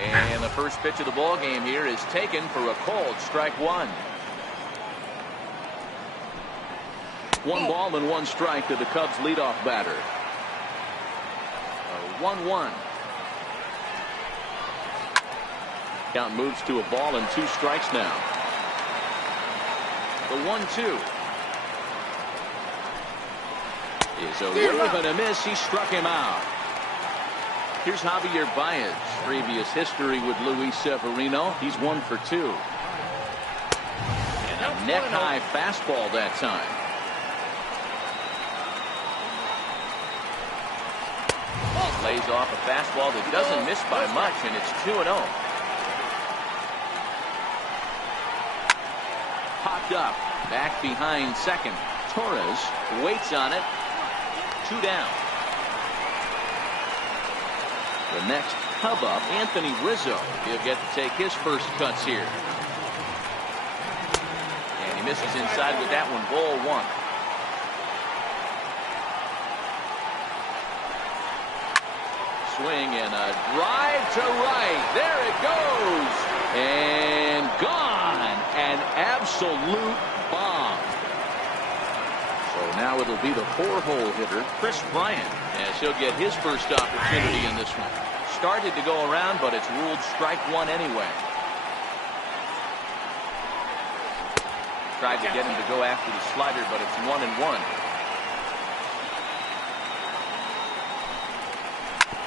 And the first pitch of the ball game here is taken for a called strike one. 1 ball and 1 strike to the Cubs leadoff batter. 1-1. Count moves to a ball and 2 strikes now. The 1-2 is a whiff and a miss. He struck him out. Here's Javier Baez. Previous history with Luis Severino. He's 1 for 2. And a neck-high fastball that time. Lays off a fastball that doesn't miss by much, and it's 2-0. Popped up. Back behind second. Torres waits on it. 2 down. The next Cub up, Anthony Rizzo. He'll get to take his first cuts here. And he misses inside with that one. Ball 1. Swing and a drive to right. There it goes. And gone. An absolute bomb. So now it'll be the 4-hole hitter, Chris Bryant, as he'll get his first opportunity in this one. Started to go around, but it's ruled strike 1 anyway. Tried to get him to go after the slider, but it's 1-1.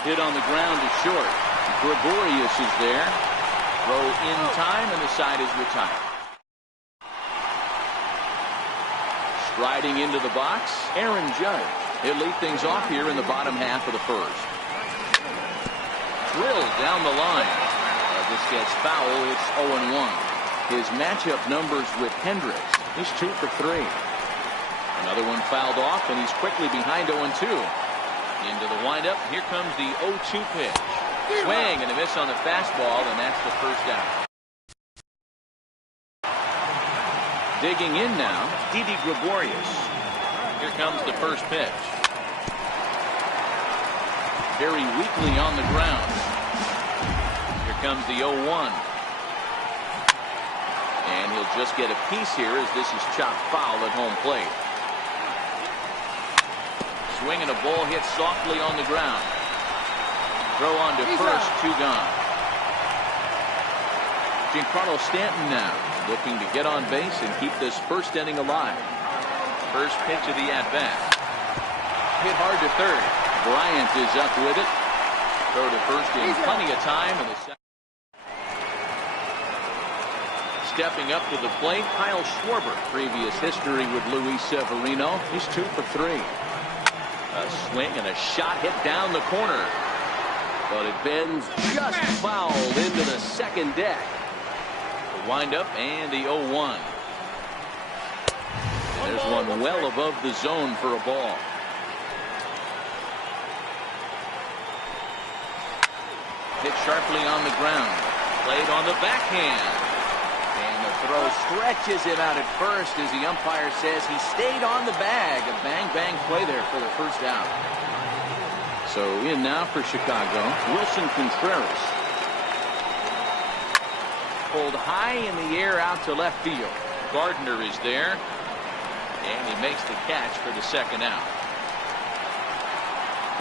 Hit on the ground to short. Gregorius is there. Throw in time, and the side is retired. Striding into the box, Aaron Judge. He'll lead things off here in the bottom half of the first. Drilled down the line. This gets foul. It's 0-1. His matchup numbers with Hendricks. He's 2 for 3. Another one fouled off, and he's quickly behind 0-2. Into the windup. Here comes the 0-2 pitch. Swing and a miss on the fastball, and that's the first out. Digging in now, Didi Gregorius. Here comes the first pitch. Very weakly on the ground. Here comes the 0-1. And he'll just get a piece here as this is chopped foul at home plate. Swing and a ball hit softly on the ground. Throw on to first, 2 gone. Giancarlo Stanton now looking to get on base and keep this first inning alive. First pitch of the at-bat. Hit hard to third. Bryant is up with it. Throw to first in plenty of time. And the second. Stepping up to the plate, Kyle Schwarber. Previous history with Luis Severino. He's 2 for 3. A swing and a shot hit down the corner. But it bends just fouled into the second deck. The windup and the 0-1. And there's one well above the zone for a ball. Hit sharply on the ground. Played on the backhand. And the throw stretches him out at first as the umpire says he stayed on the bag. A bang-bang play there for the first out. So in now for Chicago, Wilson Contreras. Pulled high in the air out to left field. Gardner is there. And he makes the catch for the second out.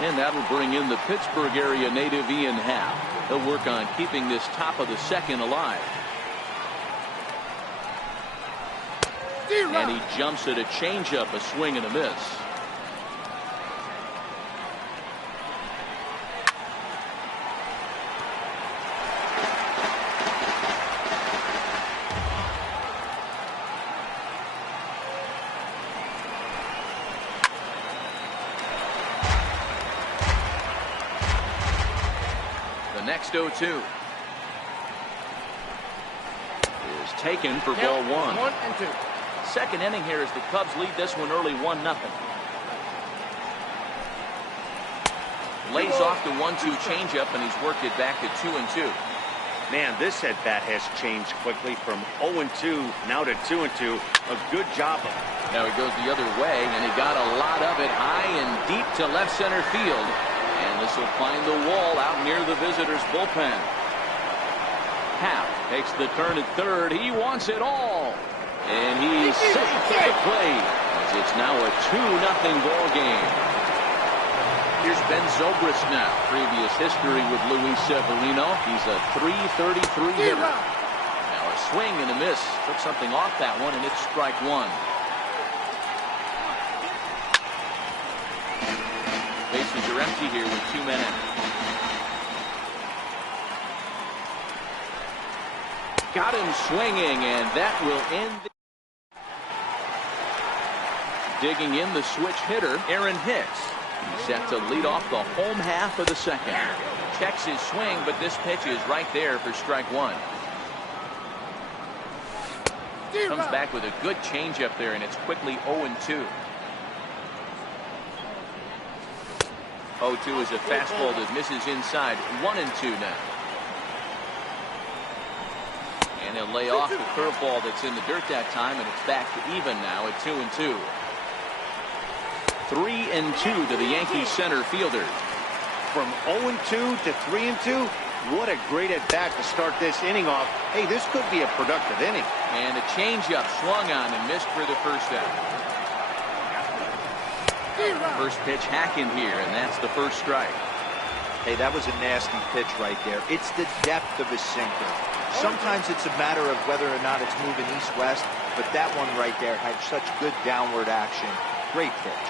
And that'll bring in the Pittsburgh area native Ian Happ. He'll work on keeping this top of the second alive. And he jumps at a changeup, a swing and a miss. The next 0-2 is taken for ball 1. 1-2. Second inning here as the Cubs lead this one early 1-0. Lays off the 1-2 changeup, and he's worked it back to 2-2. Man, this at bat has changed quickly from 0-2 now to 2-2. A good job of it. Now he goes the other way, and he got a lot of it high and deep to left center field. And this will find the wall out near the visitors' bullpen. half. Takes the turn at third. He wants it all. And he's safe at the plate. It's now a 2-0 ball game. Here's Ben Zobrist now. Previous history with Luis Severino. He's a .333 hitter. Now a swing and a miss. Took something off that one, and it's strike one. Bases are empty here with 2 men out. Got him swinging, and that will end. Digging in the switch hitter, Aaron Hicks. He's set to lead off the home half of the second. Checks his swing, but this pitch is right there for strike one. Comes back with a good changeup there, and it's quickly 0-2. 0-2 is a fastball that misses inside. 1-2 now. And he'll lay off the curveball that's in the dirt that time, and it's back to even now at 2-2. 3-2 to the Yankees center fielder. From 0-2 to 3-2, what a great at bat to start this inning off. Hey, this could be a productive inning. And a changeup swung on and missed for the first out. First pitch hacking here, and that's the first strike. Hey, that was a nasty pitch right there. It's the depth of his sinker. Sometimes it's a matter of whether or not it's moving east-west, but that one right there had such good downward action. Great pitch.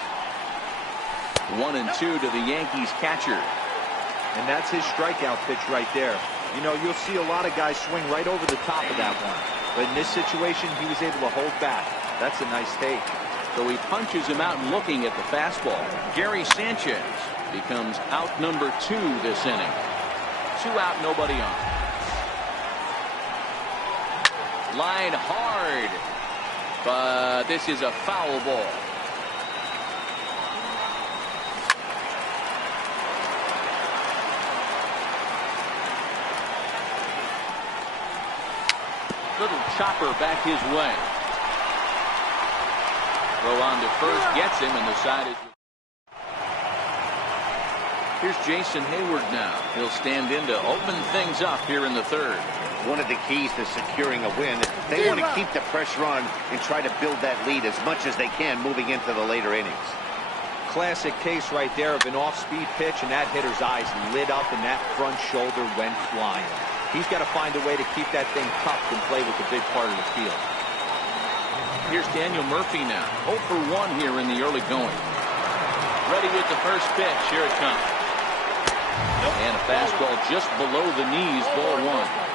1-2 to the Yankees catcher. And that's his strikeout pitch right there. You know, you'll see a lot of guys swing right over the top of that one. But in this situation, he was able to hold back. That's a nice take. So he punches him out looking at the fastball. Gary Sanchez becomes out number 2 this inning. 2 out, nobody on. Line hard. But this is a foul ball. Little chopper back his way. Throw on to first, gets him, and the side is. Here's Jason Hayward now. He'll stand in to open things up here in the third. One of the keys to securing a win, they want to keep the pressure on and try to build that lead as much as they can moving into the later innings. Classic case right there of an off-speed pitch, and that hitter's eyes lit up and that front shoulder went flying. He's got to find a way to keep that thing cupped and play with the big part of the field. Here's Daniel Murphy now. 0 for 1 here in the early going. Ready with the first pitch. Here it comes. And a fastball just below the knees, ball 1.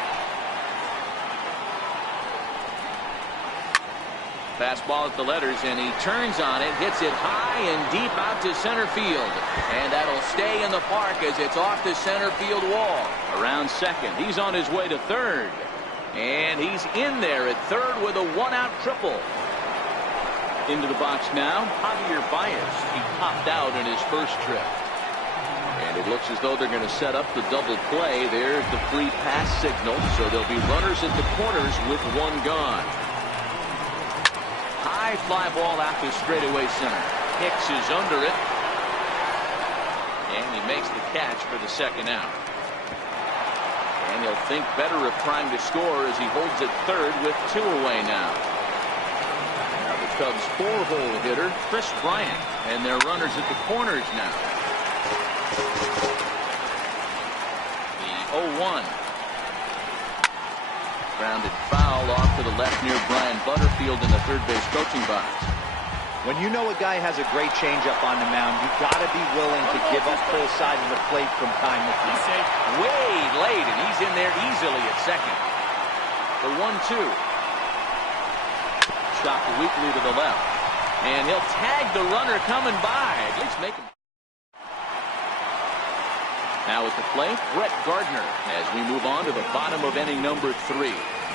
Fastball at the letters, and he turns on it, hits it high and deep out to center field. And that'll stay in the park as it's off the center field wall. Around second. He's on his way to third. And he's in there at third with a 1-out triple. Into the box now, Javier Baez. He popped out in his first trip. And it looks as though they're going to set up the double play. There's the free pass signal. So there'll be runners at the corners with 1 gone. High fly ball out to straightaway center. Hicks is under it. And he makes the catch for the second out. And he'll think better of trying to score as he holds it third with 2 away now. Now the Cubs 4-hole hitter, Chris Bryant. And their runners at the corners now. The 0-1. Grounded foul off to the left near Brian Butterfield in the third base coaching box. When you know a guy has a great changeup on the mound, you got to be willing to give up full side of the plate from time to time. Way late, and he's in there easily at second. The 1-2. Shot weakly to the left. And he'll tag the runner coming by. At least make him. Now at the plate, Brett Gardner as we move on to the bottom of inning number 3.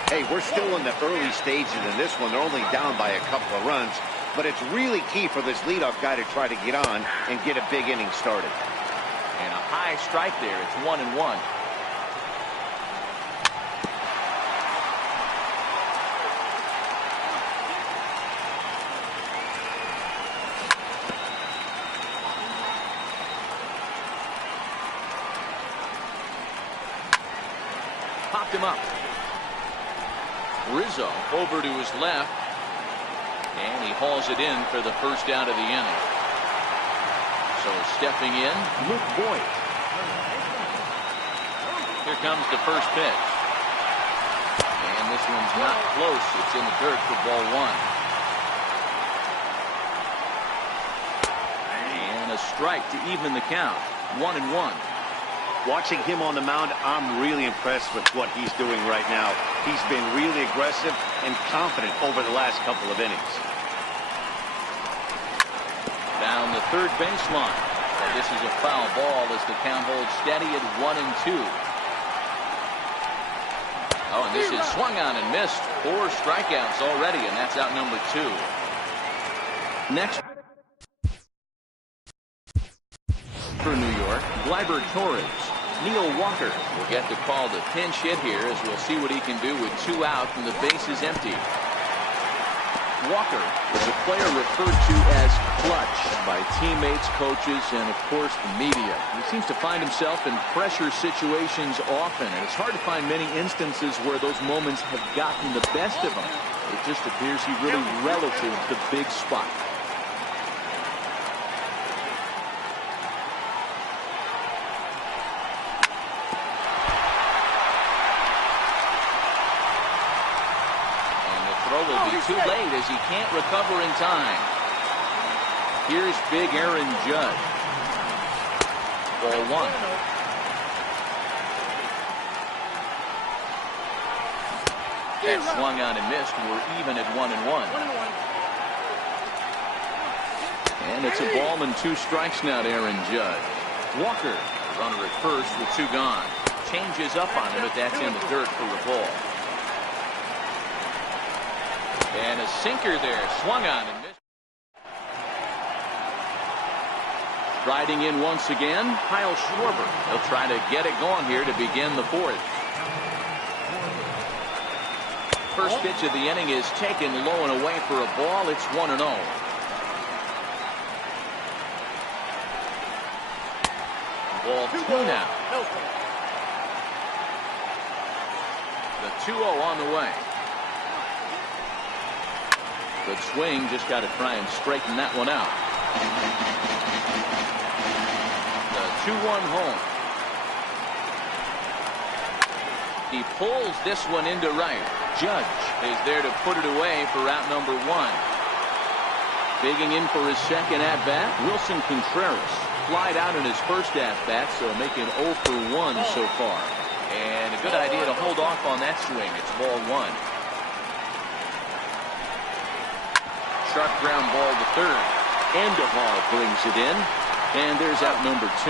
Hey, we're still in the early stages in this one. They're only down by a couple of runs, but it's really key for this leadoff guy to try to get on and get a big inning started. And a high strike there. It's 1-1. Popped him up. Rizzo over to his left, and he hauls it in for the first out of the inning. So stepping in, Luke Voigt. Here comes the first pitch. And this one's not close. It's in the dirt for ball one. And a strike to even the count. 1-1. Watching him on the mound, I'm really impressed with what he's doing right now. He's been really aggressive and confident over the last couple of innings. Down the third baseline. And this is a foul ball as the count holds steady at 1-2. Oh, and this is swung on and missed. 4 strikeouts already, and that's out number 2. Next for New York, Gleyber Torres. Neil Walker will get the call to pinch hit here, as we'll see what he can do with 2 out and the base is empty. Walker is a player referred to as clutch by teammates, coaches, and of course the media. He seems to find himself in pressure situations often, and it's hard to find many instances where those moments have gotten the best of him. It just appears he really relishes the big spot. Will be too late as he can't recover in time. Here's big Aaron Judge. Ball 1. That swung on and missed. We're even at 1-1. And it's a ball and 2 strikes now to Aaron Judge. Walker, runner at first with 2 gone. Changes up on him, but that's in the dirt for the ball. And a sinker there, swung on and missed. Riding in once again, Kyle Schwarber. He'll try to get it going here to begin the 4th. First pitch of the inning is taken low and away for a ball. It's 1-0. Ball 2 now. The 2-0 on the way. Good swing, just got to try and straighten that one out. The 2-1 home. He pulls this one into right. Judge is there to put it away for out number 1. Digging in for his second at-bat, Wilson Contreras. Flied out in his first at-bat, so making 0 for 1 so far. And a good idea to hold off on that swing. It's ball 1. Sharp ground ball to third. Endahar brings it in. And there's out number 2.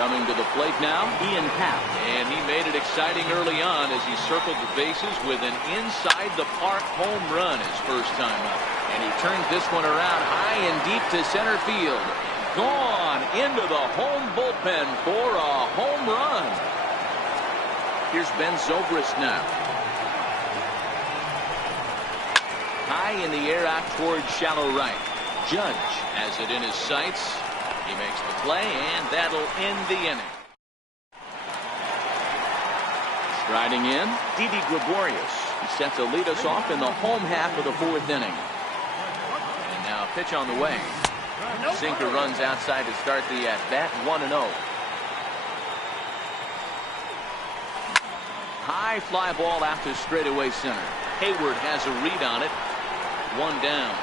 Coming to the plate now, Ian Happ. And he made it exciting early on as he circled the bases with an inside the park home run his first time up. And he turns this one around high and deep to center field. Gone into the home bullpen for a home run. Here's Ben Zobrist now. High in the air out towards shallow right. Judge has it in his sights. He makes the play, and that'll end the inning. Striding in, Didi Gregorius. He set to lead us off in the home half of the 4th inning. And now a pitch on the way. Sinker runs outside to start the at-bat, 1-0. High fly ball out to straightaway center. Hayward has a read on it. 1 down.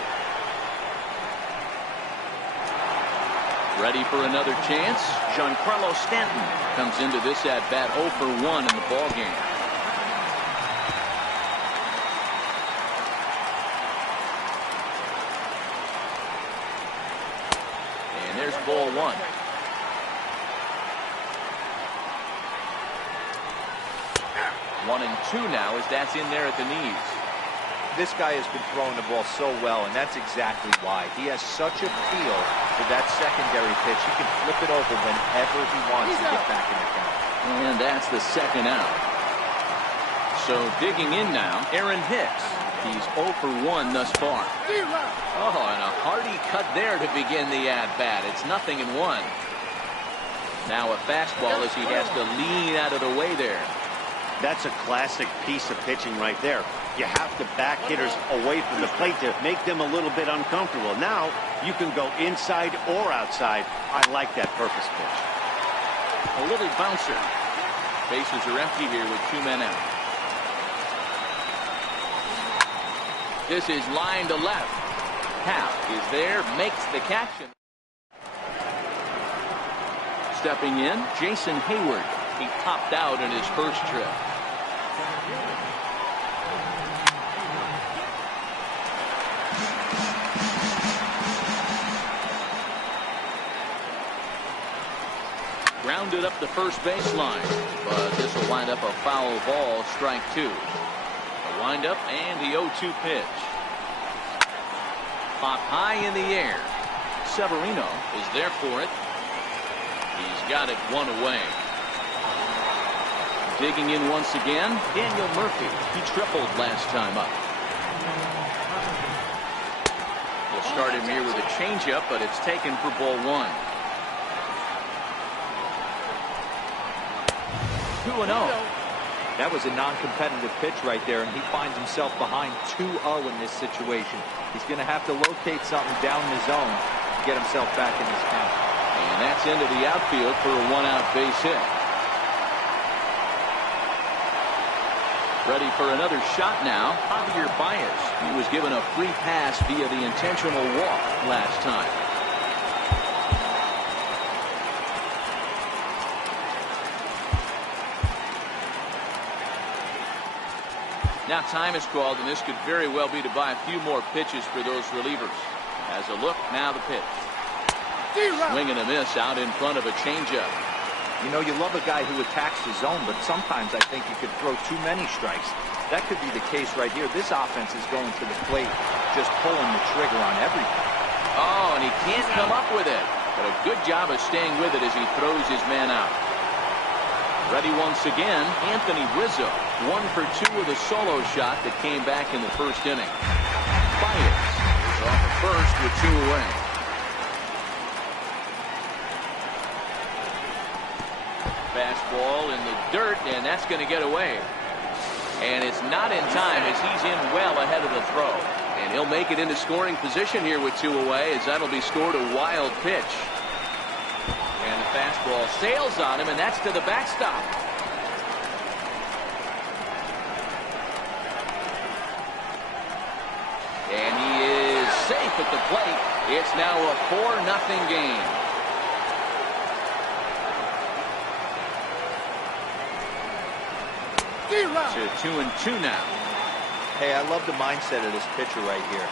Ready for another chance. Giancarlo Stanton comes into this at-bat 0 for 1 in the ballgame. And there's ball 1. 1-2 now as that's in there at the knees. This guy has been throwing the ball so well, and that's exactly why. He has such a feel for that secondary pitch. He can flip it over whenever he wants to get back in the count. And that's the second out. So digging in now, Aaron Hicks. He's 0 for 1 thus far. Oh, and a hearty cut there to begin the at-bat. It's 0-1. Now a fastball as he has to lean out of the way there. That's a classic piece of pitching right there. You have to back hitters away from the plate to make them a little bit uncomfortable. Now you can go inside or outside. I like that purpose pitch. A little bouncer. Bases are empty here with 2 men out. This is line to left. Hap is there, makes the catch. Stepping in, Jason Hayward. He topped out in his first trip. Grounded up the first baseline, but this will wind up a foul ball, strike 2. A windup and the 0-2 pitch. Popped high in the air. Severino is there for it. He's got it 1 away. Digging in once again, Daniel Murphy. He tripled last time up. We'll start him here with a changeup, but it's taken for ball 1. 2-0. That was a non-competitive pitch right there, and he finds himself behind 2-0 in this situation. He's going to have to locate something down in the zone to get himself back in this count. And that's into the outfield for a 1-out base hit. Ready for another shot now, Javier Baez. He was given a free pass via the intentional walk last time. Now time is called, and this could very well be to buy a few more pitches for those relievers. As a look, now the pitch. Swing and a miss out in front of a changeup. You know, you love a guy who attacks the zone, but sometimes I think you could throw too many strikes. That could be the case right here. This offense is going to the plate, just pulling the trigger on everything. Oh, and he can't come up with it. But a good job of staying with it as he throws his man out. Ready once again, Anthony Rizzo. 1 for 2 with a solo shot that came back in the first inning. Baez is off at first with 2 away. Fastball in the dirt, and that's going to get away. And it's not in time as he's in well ahead of the throw. And he'll make it into scoring position here with 2 away, as that'll be scored a wild pitch. And the fastball sails on him, and that's to the backstop. And he is safe at the plate. It's now a 4-0 game. To 2-2 now. Hey, I love the mindset of this pitcher right here.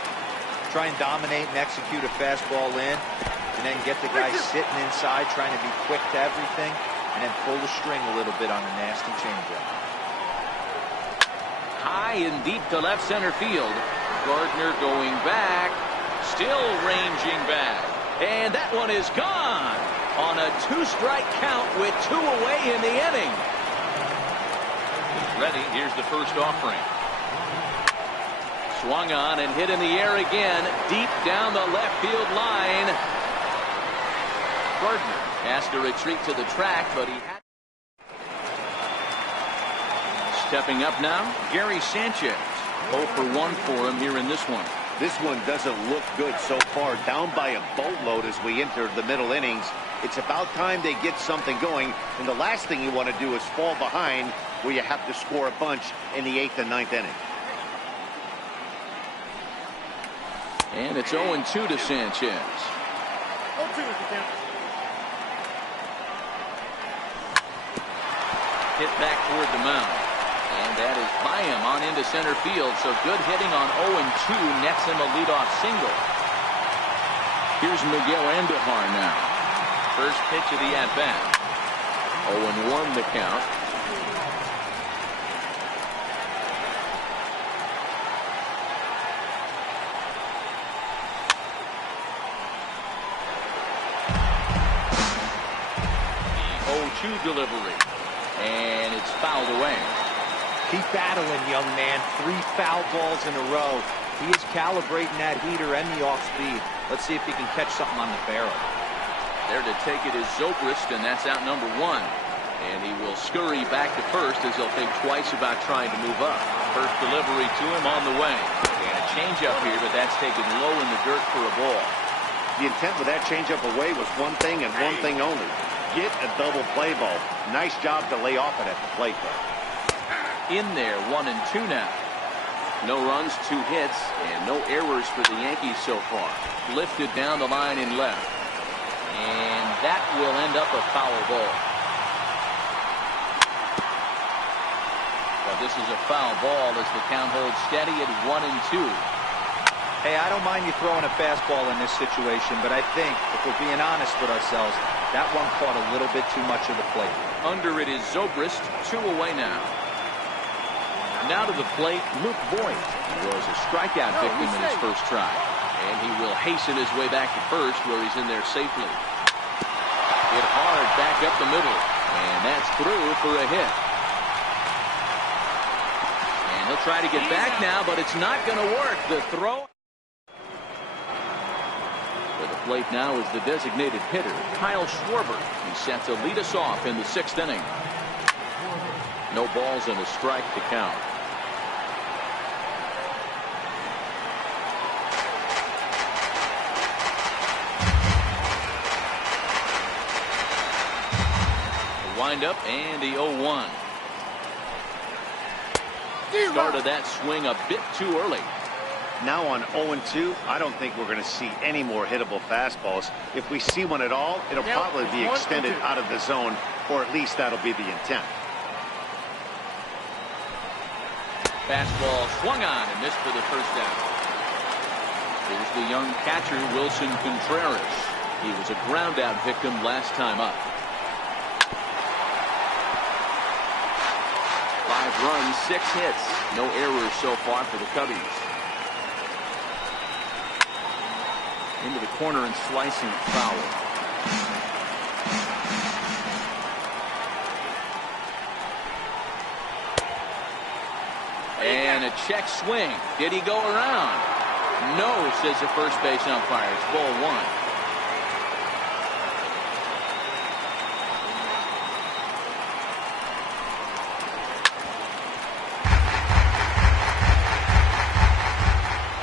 Try and dominate and execute a fastball in, and then get the guy sitting inside trying to be quick to everything, and then pull the string a little bit on a nasty changeup. High and deep to left center field. Gardner going back, still ranging back, and that one is gone on a 2-strike count with 2 away in the inning. Ready, here's the first offering. Swung on and hit in the air again, deep down the left field line. Gardner has to retreat to the track, but he had. Stepping up now, Gary Sanchez. 0 for 1 for him here in this one. This one doesn't look good so far. Down by a boatload as we enter the middle innings. It's about time they get something going, and the last thing you want to do is fall behind where you have to score a bunch in the 8th and 9th inning. And it's 0-2 to Sanchez. Hit back toward the mound. And that is by him on into center field. So good hitting on 0-2 nets him a leadoff single. Here's Miguel Andujar now. First pitch of the at-bat. 0-1 the count. The 0-2 delivery. And it's fouled away. Keep battling, young man. 3 foul balls in a row. He is calibrating that heater and the off speed. Let's see if he can catch something on the barrel. There to take it is Zobrist, and that's out number 1. And he will scurry back to first as he'll think twice about trying to move up. First delivery to him on the way. And a changeup here, but that's taken low in the dirt for a ball. The intent with that changeup away was one thing and one thing only. Get a double play ball. Nice job to lay off it at the plate there. In there, 1-2 now. No runs, 2 hits, and no errors for the Yankees so far. Lifted down the line in left. And that will end up a foul ball. Well, this is a foul ball as the count holds steady at 1-2. Hey, I don't mind you throwing a fastball in this situation, but I think, if we're being honest with ourselves, that one caught a little bit too much of the plate. Under it is Zobrist, 2 away now. Now to the plate, Luke Boyd. He was a strikeout victim in his first try. And he will hasten his way back to first, where he's in there safely. Hit hard back up the middle. And that's through for a hit. And he'll try to get back now, but it's not going to work. The throw. For the plate now is the designated hitter, Kyle Schwarber. He's set to lead us off in the 6th inning. No balls and a strike to count. Up and the 0-1. Started that swing a bit too early. Now on 0-2, I don't think we're going to see any more hittable fastballs. If we see one at all, it'll probably be extended out of the zone, or at least that'll be the intent. Fastball swung on and missed for the first down. Here's the young catcher, Wilson Contreras. He was a ground out victim last time up. 5 runs, 6 hits. No errors so far for the Cubbies. Into the corner and slicing foul. And a check swing. Did he go around? No, says the first base umpire. It's ball 1.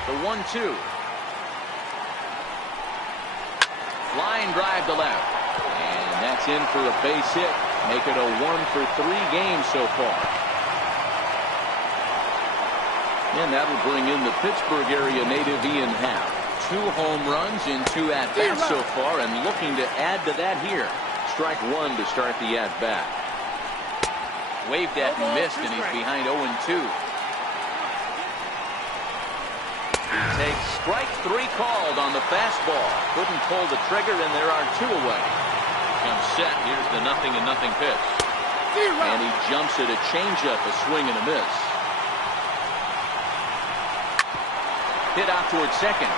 The 1-2. Line drive to left. And that's in for a base hit. Make it a 1-for-3 game so far. And that'll bring in the Pittsburgh area native Ian Happ. 2 home runs in 2 at-bats so far, and looking to add to that here. Strike 1 to start the at-bat. Waved at and missed, and he's behind 0-2. He takes strike 3 called on the fastball. Couldn't pull the trigger, and there are 2 away. Comes set. Here's the 0-0 pitch. And he jumps at a changeup, a swing and a miss. Hit out towards second.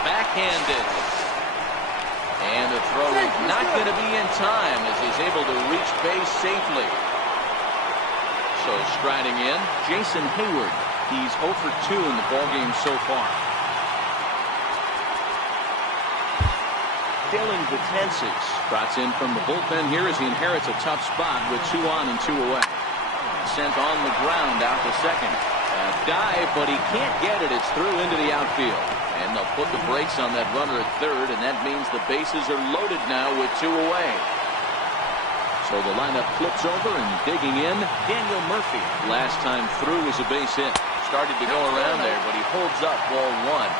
Backhanded. And the throw not going to be in time as he's able to reach base safely. So striding in, Jason Hayward. He's 0 for 2 in the ballgame so far. Dylan Betances trots in from the bullpen here as he inherits a tough spot with 2 on and 2 away. Sent on the ground out to second. A dive, but he can't get it. It's through into the outfield. And they'll put the brakes on that runner at third, and that means the bases are loaded now with 2 away. So the lineup flips over, and digging in, Daniel Murphy. Last time through was a base hit. Started to go around there, but he holds up ball 1.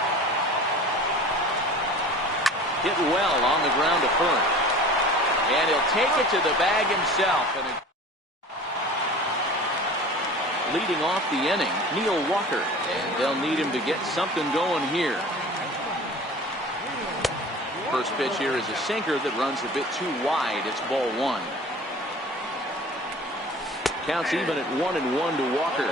Hit well on the ground to first. And he'll take it to the bag himself. And leading off the inning, Neil Walker. And they'll need him to get something going here. First pitch here is a sinker that runs a bit too wide. It's ball 1. Counts even at 1-1 to Walker.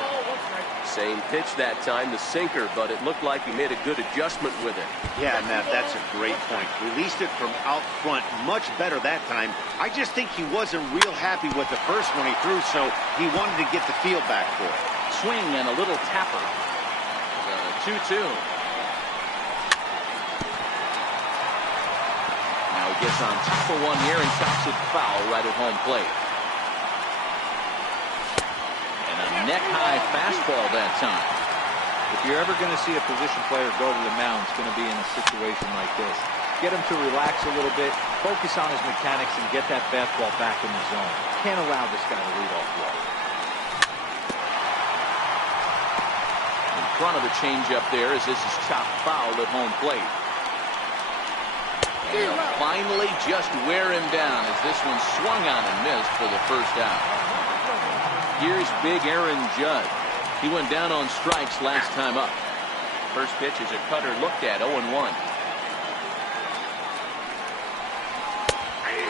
Same pitch that time, the sinker, but it looked like he made a good adjustment with it. Yeah, Matt, that's a great point. Released it from out front much better that time. I just think he wasn't real happy with the first one he threw, so he wanted to get the feel back for it. Swing and a little tapper. 2-2. Now he gets on top of one here and chops it foul right at home plate. neck-high fastball that time. If you're ever going to see a position player go to the mound, it's going to be in a situation like this. Get him to relax a little bit, focus on his mechanics, and get that fastball back in the zone. Can't allow this guy to lead off well. In front of the changeup there as this is chopped foul at home plate. And he'll finally just wear him down as this one swung on and missed for the first out. Here's big Aaron Judge. He went down on strikes last time up. First pitch is a cutter looked at, 0-1.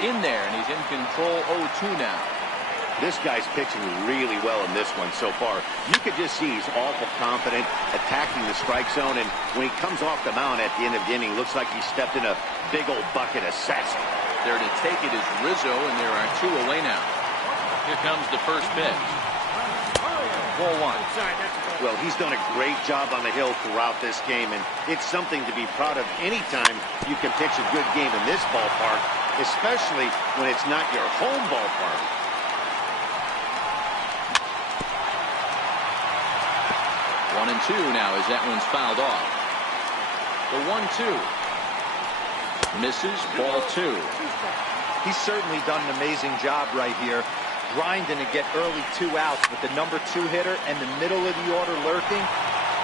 In there, and he's in control, 0-2 now. This guy's pitching really well in this one so far. You could just see he's awful confident, attacking the strike zone, and when he comes off the mound at the end of the inning, looks like he stepped in a big old bucket of cess. There to take it is Rizzo, and there are 2 away now. Here comes the first pitch. 4-1. Well, he's done a great job on the hill throughout this game, and it's something to be proud of anytime you can pitch a good game in this ballpark, especially when it's not your home ballpark. 1-2 now as that one's fouled off. The 1-2. Misses, ball 2. He's certainly done an amazing job right here, grinding to get early 2 outs with the number 2 hitter and the middle of the order lurking.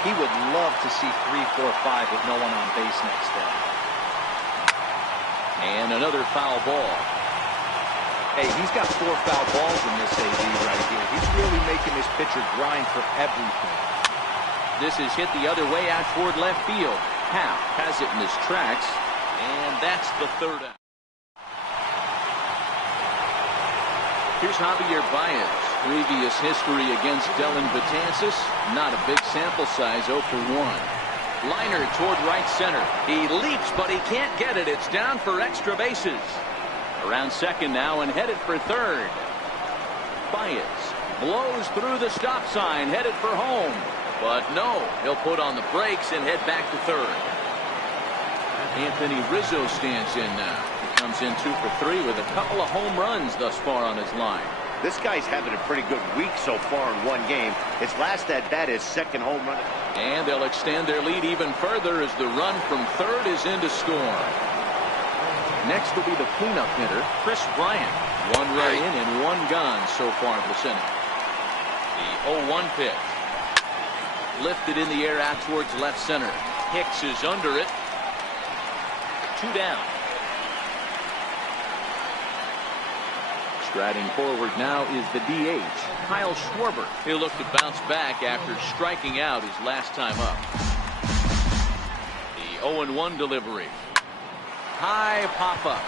He would love to see 3, 4, 5 with no one on base next day. And another foul ball. Hey, he's got 4 foul balls in this AB right here. He's really making this pitcher grind for everything. This is hit the other way out toward left field. Happ has it in his tracks, and that's the 3rd out. Here's Javier Baez. Previous history against Dellin Betances. Not a big sample size, 0 for 1. Liner toward right center. He leaps, but he can't get it. It's down for extra bases. Around second now and headed for third. Baez blows through the stop sign, headed for home. But no, he'll put on the brakes and head back to third. Anthony Rizzo stands in now. He comes in 2 for 3 with a couple of home runs thus far on his line. This guy's having a pretty good week so far in one game. His last at bat is 2nd home run. And they'll extend their lead even further as the run from third is in to score. Next will be the cleanup hitter, Chris Bryant. 1 run in and 1 gone so far this inning. The 0-1 pitch. Lifted in the air out towards left center. Hicks is under it. 2 down. Striding forward now is the DH, Kyle Schwarber. He'll look to bounce back after striking out his last time up. The 0-1 delivery. High pop-up.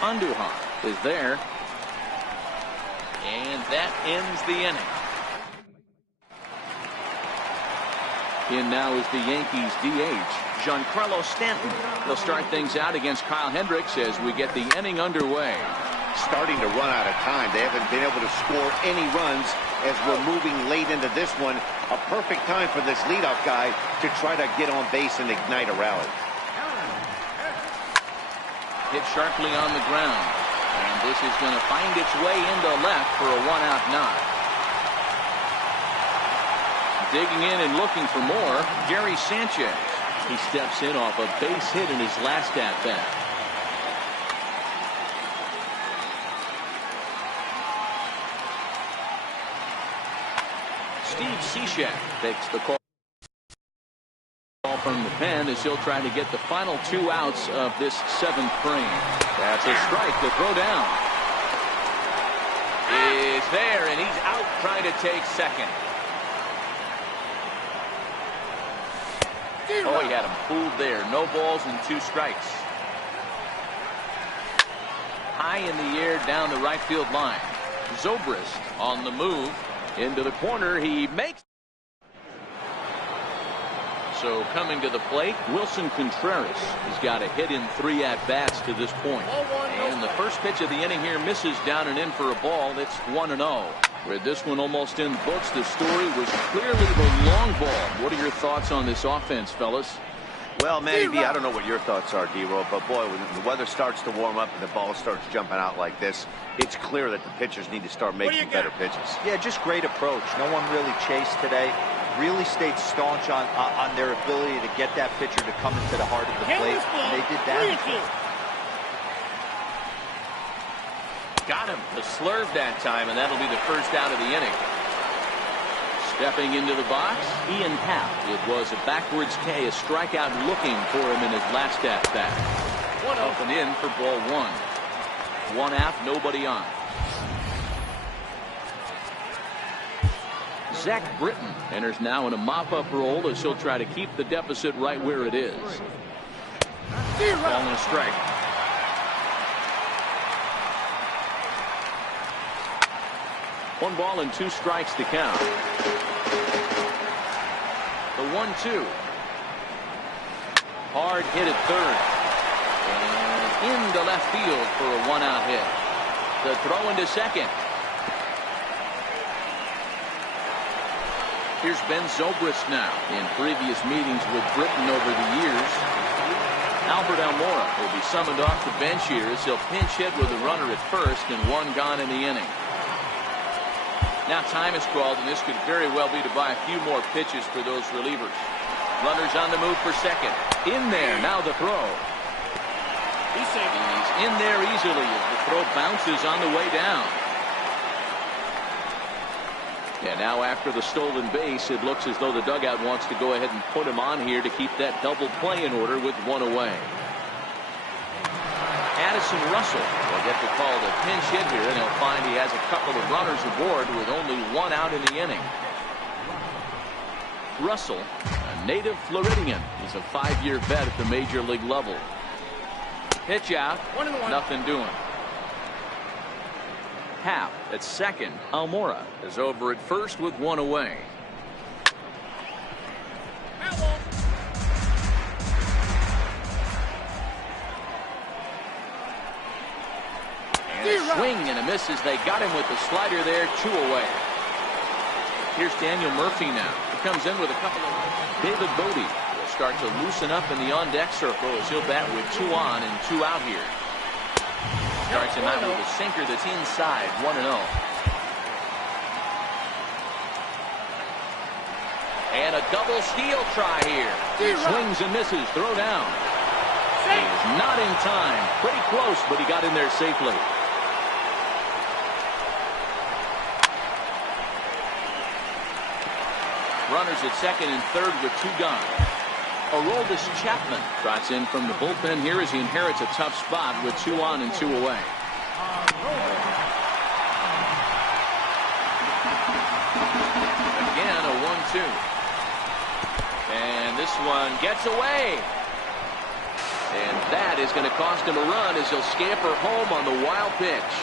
Andujar is there. And that ends the inning. In now is the Yankees DH, Giancarlo Stanton. They'll start things out against Kyle Hendricks as we get the inning underway. Starting to run out of time. They haven't been able to score any runs as we're moving late into this one. A perfect time for this leadoff guy to try to get on base and ignite a rally. Hit sharply on the ground. And this is going to find its way into left for a 1-out knock. Digging in and looking for more, Gary Sanchez. He steps in off a base hit in his last at-bat. Steve Cishek takes the call from the pen as he'll try to get the final 2 outs of this 7th frame. That's a strike to throw down. Is there, and he's out trying to take second. Oh, he had him fooled there. No balls and 2 strikes. High in the air down the right field line. Zobrist on the move. Into the corner. He makes. So coming to the plate, Wilson Contreras. He's got a hit in 3 at-bats to this point. And the first pitch of the inning here misses down and in for a ball. It's 1-0. With this one almost in the books, the story was clearly the long ball. What are your thoughts on this offense, fellas? Well, Manny B, I don't know what your thoughts are, D-Roll, but boy, when the weather starts to warm up and the ball starts jumping out like this, it's clear that the pitchers need to start making better pitches. Yeah, just great approach. No one really chased today. Really stayed staunch on their ability to get that pitcher to come into the heart of the plate, and they did that. Got him. The slurve that time, and that'll be the first out of the inning. Stepping into the box, Ian Happ. It was a backwards K, a strikeout looking for him in his last at-bat. One up and in for ball one. 1 out, nobody on. Zach Britton enters now in a mop-up role as he'll try to keep the deficit right where it is. Ball and a strike. One ball and 2 strikes to count. The 1-2. Hard hit at third. And into left field for a 1-out hit. The throw into second. Here's Ben Zobrist now. In previous meetings with Britton over the years, Albert Almora will be summoned off the bench here as he'll pinch hit with a runner at first and 1 gone in the inning. Now time is called, and this could very well be to buy a few more pitches for those relievers. Runners on the move for second. In there, now the throw. He's in there easily as the throw bounces on the way down. And now after the stolen base, it looks as though the dugout wants to go ahead and put him on here to keep that double play in order with 1 away. Addison Russell will get the call to pinch hit here, and he'll find he has a couple of runners aboard with only 1 out in the inning. Russell, a native Floridian, is a 5-year vet at the major league level. Pitch out, 1-1. Nothing doing. Happ at second. Almora is over at first with 1 away. Swing and a miss as they got him with the slider there. 2 away. Here's Daniel Murphy now. He comes in with a couple of. David Bodie will start to loosen up in the on-deck circle as he'll bat with 2 on and 2 out here. Starts him out with a sinker that's inside. 1-0. And a double steal try here. He swings and misses. Throw down. He's not in time. Pretty close, but he got in there safely. Runners at second and third with 2 gone. Aroldis Chapman trots in from the bullpen here as he inherits a tough spot with 2 on and 2 away. Again a 1-2. And this one gets away. And that is going to cost him a run as he'll scamper home on the wild pitch.